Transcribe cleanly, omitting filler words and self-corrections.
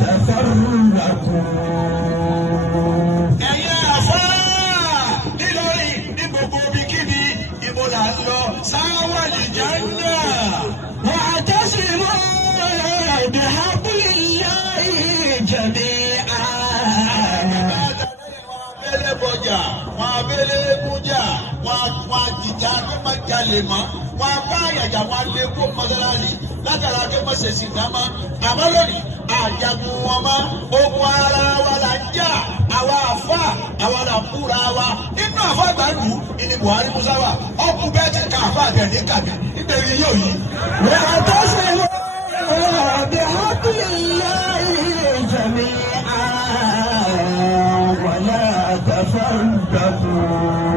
تفرقوا. ẹ̀yin àfáà nílọrin ní gbogbo ibikíbi ibo là ń lọ sáwà lè jẹ́ náà. واعتصموا بحبل الله جميعا. bọjà wọn abẹ́lé kújà wọn àjìjà ní májàlè mọ́ wọn bá àyàjà wọn lé kó mọ́sálásí látara pé wọ́n ṣèṣì dámá àmọ́ lónìí àjàgùn wọn mọ́ ogun ara wa là ń jà àwa àfa àwa là ń búra wa nínú àfa àgbàlù ìní Buhari Musa wa ọkùnrin bẹ́ẹ̀ ti ka àfa àbẹ̀ ní kàkẹ́ nítorí yóò yí. wọ́n tó ṣe wọ́n bí hákìlì jẹ̀mí ولا تفرقوا.